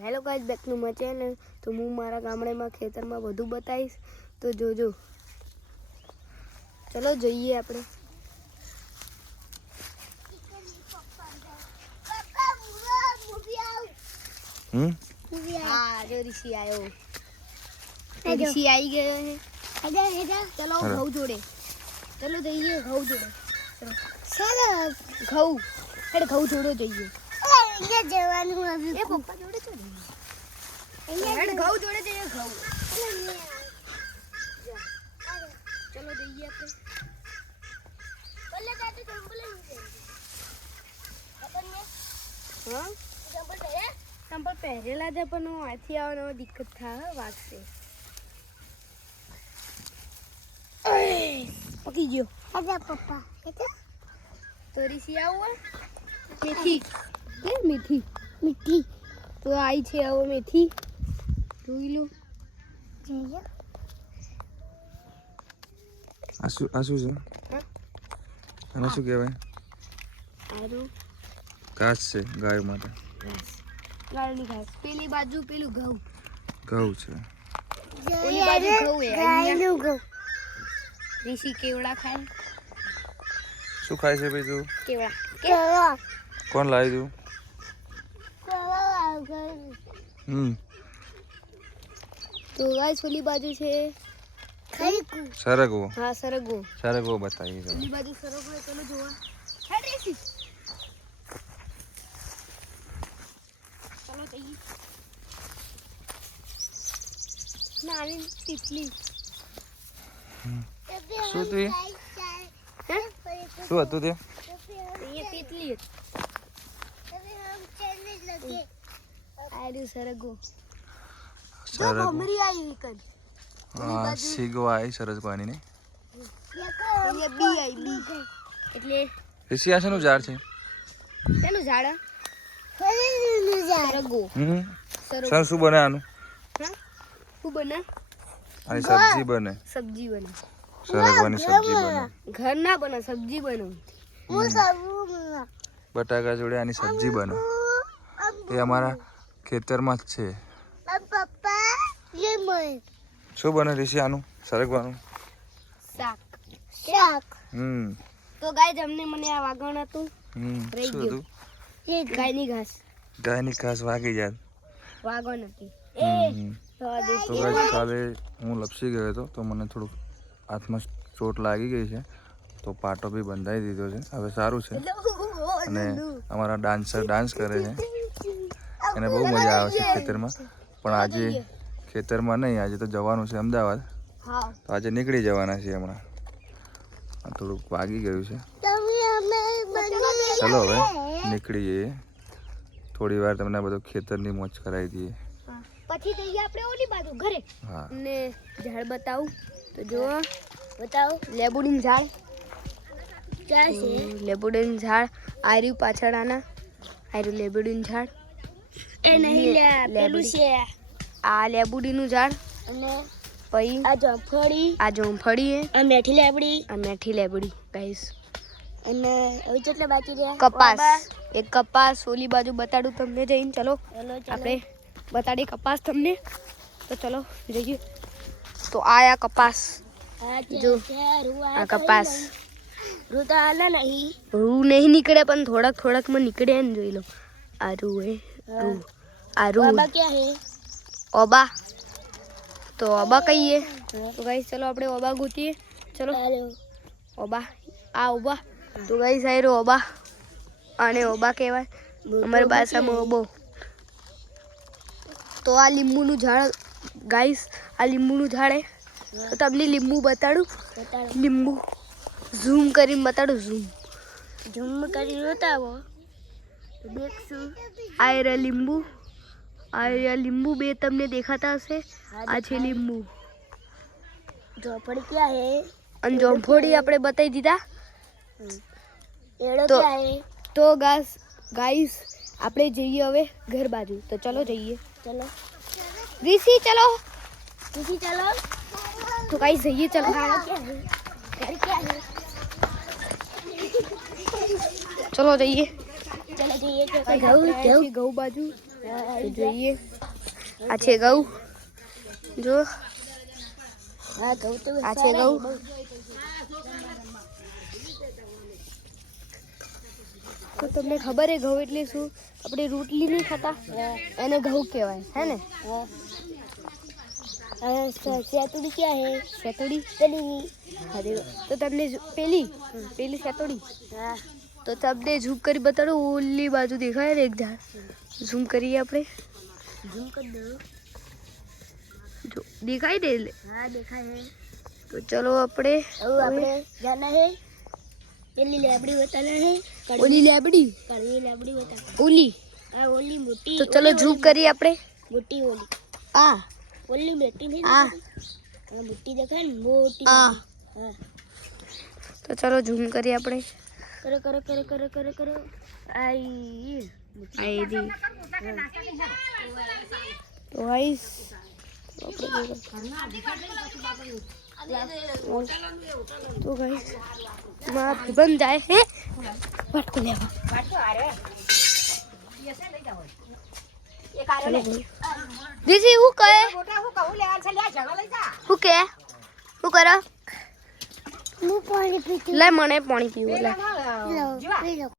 Hello guys back to મચે ને તો હું મારા ગામડેમાં ખેતરમાં બધું બતાવીશ. તો જોજો. ચલો જોઈએ આપણે. હમ? હા જો ઋષિ આવ્યો ઋષિ આવી ગયો છે ચલો હેલો. ઘઉં જોડે. ચલો જઈએ ઘઉં જોડે. ચલો. ઘઉં. હેડ ઘઉં જોડો જઈએ. એ પપ્પા જોડે ચો હેડ ઘઉં જોડે જઈએ ઘઉં. ચલો જઈએ આપણે. હા? ચંપલ પહેરેલા છે પણ હું આથી આવવાનો દિક્કત થાય વાગશે પકી ગયો. પપ્પા. તો રીસી આવું મેથી કે મેથી? મીઠી તો આવી છે હવે મેથી. જોઈ લો. આ શું આ શું છે? આને શું કહેવાય? ઘાસ છે ગાય માટે. ગાયની ઘાસ. પેલી બાજુ પેલું ઘઉં. ઘઉં છે. પેલી બાજુ ઘઉં રીસી કેવડા ખાય? શું ખાય છે ભાઈ તું? કેવડા. કોણ લાવી તું? હમ. તો ગાઈસ ઓલી બાજુ છે સરગવો. હા સરગવો. સરગવો બતાવી ઓલી બાજુ સરગવો ચલો જોવા. હેડ રેસી ચલો જઈએ. નાની ટીટલી શું તું શું હતું તે? ટીટલી ભમરી આવી કન હા ને બી બી. એટલે ઋષિ આ શેનું ઝાડ છે? શેનું ઝાડ સરગવો હમ. સર શું બને આનું? શું બને? અને સબ્જી બને. સબ્જી બને. સરગવાની સબ્જી બને. ઘર ના બને સબ્જી બને. બટાકા જોડે આની સબ્જી બને. એ અમારા ખેતરમાં જ છે. શું બને ઋષિ આનું? સરગવાનું? શાક. હમ. તો ગાય જમને મને આ વાગણ હતું. હમ શું હતું? એ ગાયની ઘાસ. ગાયની ઘાસ વાગી જાત વાગણ હતી. એ તો ગાય કાલે હું લપસી ગયો હતો તો મને થોડુંક હાથમાં ચોટ લાગી ગઈ છે. તો પાટો બી બંધાઈ દીધો છે. હવે સારું છે. અને અમારા ડાન્સર ડાન્સ કરે છે. એને બહુ મજા આવે છે ખેતરમાં. પણ આજે ખેતરમાં નહીં આજે તો જવાનું છે અમદાવાદ. તો આજે નીકળી જવાના છીએ હમણાં. થોડુંક વાગી ગયું છે. ચલો હવે નીકળી જઈએ થોડી વાર તમને બધું ખેતરની મોજ કરાવી દઈએ. પછી જઈએ આપણે ઓલી બાજુ ઘરે. હા. ને ઝાડ બતાવું. તો જો બતાવો. લેબુડીન ઝાડ. ક્યાં છે? લેબુડીન ઝાડ. આર્યું પાછળ આના. આર્યું લેબુડીન ઝાડ. એ નહીં પેલું છે. આ લેબુડીનું ઝાડ. અને પછી આ જામફળી આ જામફળી હે આ મેઠી લેબડી. આ મેઠી લેબડી ગાઈસ. અને હવે કેટલા બાકી રહ્યા? કપાસ. એક કપાસ ઓલી બાજુ બતાડું તમને જઈને ચલો. આપણે બતાડી કપાસ તમને. તો ચલો જઈએ. તો આયા કપાસ. જો આ કપાસ. રૂ તો નહીં. રૂ નહીં નીકળે પણ થોડાક થોડાકમાં નીકળે ને જોઈ લો. આ રૂ હે. રૂ ઓબા ક્યાં હે? ઓબા. તો ઓબા કહીએ. તો ગાઈસ ચલો આપણે ઓબા ગૂતીએ. ચલો. ઓબા. આ ઓબા. તો ગાઈસ આ રહ્યો ઓબા. આને ઓબા કહેવાય. અમારી ભાષામાં ઓબો. તો આ લીંબુનું ઝાડ ગાઈસ આ લીંબુનું ઝાડ હે. તો તમને લીંબુ બતાડું. લીંબુ ઝૂમ કરીને બતાડું ઝૂમ. ઝૂમ કરીને બતાવો. દેખશું આ રહ્યા લીંબુ આ રહ્યા લીંબુ બે તમને દેખાતા હશે આ છે લીંબુ ઝોપડી ક્યાં હે અને જોંફોડી આપણે બતાવી દીધા એડો તો- ક્યાં હે તો ગાસ ગાઈસ આપણે જઈએ હવે ઘર બાજુ તો ચલો જઈએ ચલો ઋષિ ચલો ਤੁਸੀਂ ચલો તો ગાઈસ જઈએ ચલો ખાવા ક્યાં હે ઘર ક્યાં હે ચલો જઈએ ચલો જઈએ કે જોઈએ આ છે ઘઉં જો. આ છે ઘઉં તો તમને ખબર હે ઘઉં એટલે શું? આપણે રોટલી નહીં ખાતા. એને ઘઉં કહેવાય. હે ને? સેતુડી ક્યાં હે? સેતોડી પેલી તો તમને પેલી? પેલી સેતુડી હા. તો આપણે ઝૂમ કરી બતાડો ઓલી બાજુ દેખાય ને એક ઝાડ ઝૂમ કરીએ આપણે. ઝૂમ કરી દો. જો દેખાય દે હા દેખાય તો ચલો આપણે આપણે જાના હે. પેલી લેબડી બતાને હે. ઓલી લેબડી? કડવી લેબડી બતા ઓલી? આ ઓલી મોટી તો ચલો ઝૂમ કરીએ આપણે. મોટી ઓલી. આ. ઓલી મોટી આ. હા મોટી દેખાય ને? મોટી હા. તો ચલો ઝૂમ કરીએ આપણે. करो करो करो करो करो करो आई આ એ રી. તો ગાઈસ તો ગાઈસ મારા ભાઈબંધ જાય હે વાટકો લેવા દીદી હું કહે હું કે હું કરો मुँह पानी पीती લે મને પાણી પીવું લે 几万？